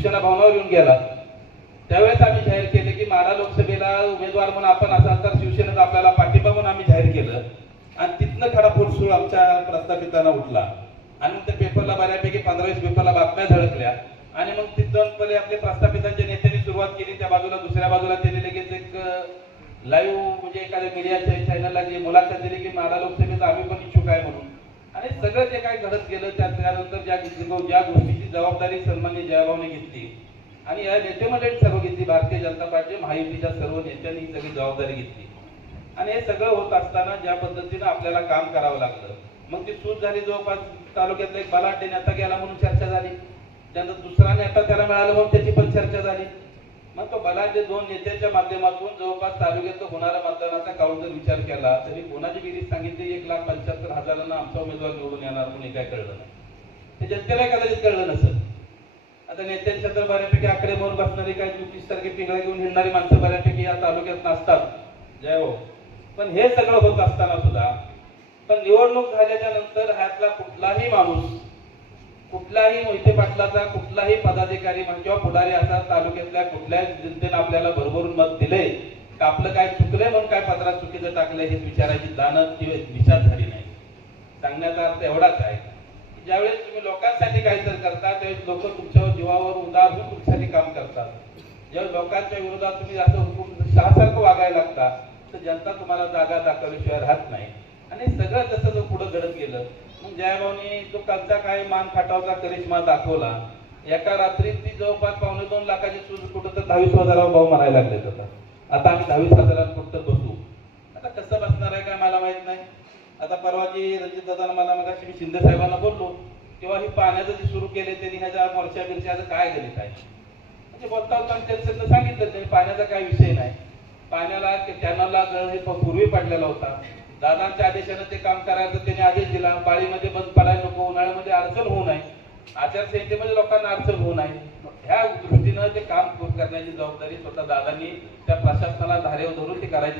शिवसेना भवनावर येऊन गेला. त्यावेळेस आम्ही जाहीर केले की माडा लोकसभेला उमेदवार म्हणून आपण असाल तर शिवसेनेचा आपल्याला पाठिंबा म्हणून आम्ही जाहीर केलं. आणि तिथनं खरा फोडसूळ आमच्या प्रस्थापितांना उठला. आणि मग त्या पेपरला बऱ्यापैकी पंधरा वीस पेपरला बातम्या झळकल्या. आणि मग तिथून पहिले आपले प्रस्थापितांच्या नेत्यांनी सुरुवात केली. त्या बाजूला दुसऱ्या बाजूला त्यांनी लगेच एक लाईव्ह म्हणजे एखाद्या मीडियाच्या चॅनलला जी मुलाखत दिली की माडा लोकसभेचा आम्ही पण इच्छुक आहे म्हणून. आणि सगळं जे काही घडत गेलं त्यात त्यानंतर ज्या ज्या गोष्टीची जबाबदारी सन्मान्य जयभावने घेतली. आणि या नेतेमध्ये सर्व घेतली. भारतीय जनता पार्टी महायुतीच्या सर्व नेत्यांनी सगळी जबाबदारी घेतली. आणि हे सगळं होत असताना ज्या पद्धतीनं आपल्याला काम करावं लागलं. मग ती सूट झाली जवळपास तालुक्यातला एक बलाढ्य नेता गेला म्हणून चर्चा झाली. त्यानंतर दुसरा नेता त्याला मिळाला म्हणून त्याची पण चर्चा झाली. मग तो बलाढ्य दोन नेत्याच्या माध्यमातून जवळपास तालुक्यात होणारा मतदानाचा काउंट जर विचार केला तरी कोणाची बेरीज सांगितली? एक लाख पंच्याहत्तर हजारांना आमचा उमेदवार निवडून येणार म्हणून काय कळलं नाही. जनतेला कदाचित कळलं नसेल. आता नेत्यांच्या तर बऱ्यापैकी आकडे म्हणून बसणारी काही चोवीस तारखे पिंगळा घेऊन हिंडणारी माणसं बऱ्यापैकी या तालुक्यात नसतात जय हो. पण हे सगळं होत असताना सुद्धा पण निवडणूक झाल्याच्यानंतर ह्यातला कुठलाही माणूस कुठलाही मोहिते पाटलाचा कुठलाही पदाधिकारी म्हण किंवा पुढारी असा तालुक्यातल्या कुठल्याही जनतेनं आपल्याला भरभरून मत दिले का आपलं काय चुकलंय म्हणून काय पत्रात चुकीचं टाकलंय हे विचारायची दानत किंवा विचार झाली नाही. सांगण्याचा अर्थ एवढाच आहे ज्यावेळेस तुम्ही लोकांसाठी काहीतरी करता त्यावेळेस लोक तुमच्या जीवावर उदार होऊन तुमच्यासाठी काम करतात. ज्यावेळेस लोकांच्या विरोधात तुम्ही असं हुकूम शहासारखं वागायला लागता तर जनता तुम्हाला जागा दाखवल्याशिवाय राहत नाही. आणि सगळं जसं जर पुढे घडत गेलं मग जयाभाऊनी जो कालचा काय मान फाटावचा करिश्मा दाखवला एका रात्रीत ती जवळपास पावणे दोन लाखाची सूज कुठं तर दहावीस हजारावर भाऊ म्हणायला लागले होता. आता आम्ही दहावीस हजारात फक्त बसू आता कसं बसणार आहे काय मला माहीत नाही आता परवाची रणजित दादा मला मग मी शिंदे साहेबांना बोललो तेव्हा हे पाण्याचं जे सुरू केले त्यांनी ह्याच्या वर्षा बिरच्याचं काय केले काय? म्हणजे बोलता बोलता त्यांनी सांगितलं त्यांनी पाण्याचा काय विषय नाही. पाण्याला कॅनलला जळ हे पूर्वी पडलेला होता. दादांच्या आदेशानं ते काम करायचं त्यांनी आदेश दिला. पाळीमध्ये बंद पडायला नको उन्हाळ्यामध्ये अडचण होऊ नये. आचारसंहितेमध्ये लोकांना अडचण होऊ नये. ह्या दृष्टीनं ते काम करण्याची जबाबदारी स्वतः दादांनी त्या प्रशासनाला धारेवर धरून ते करायचे.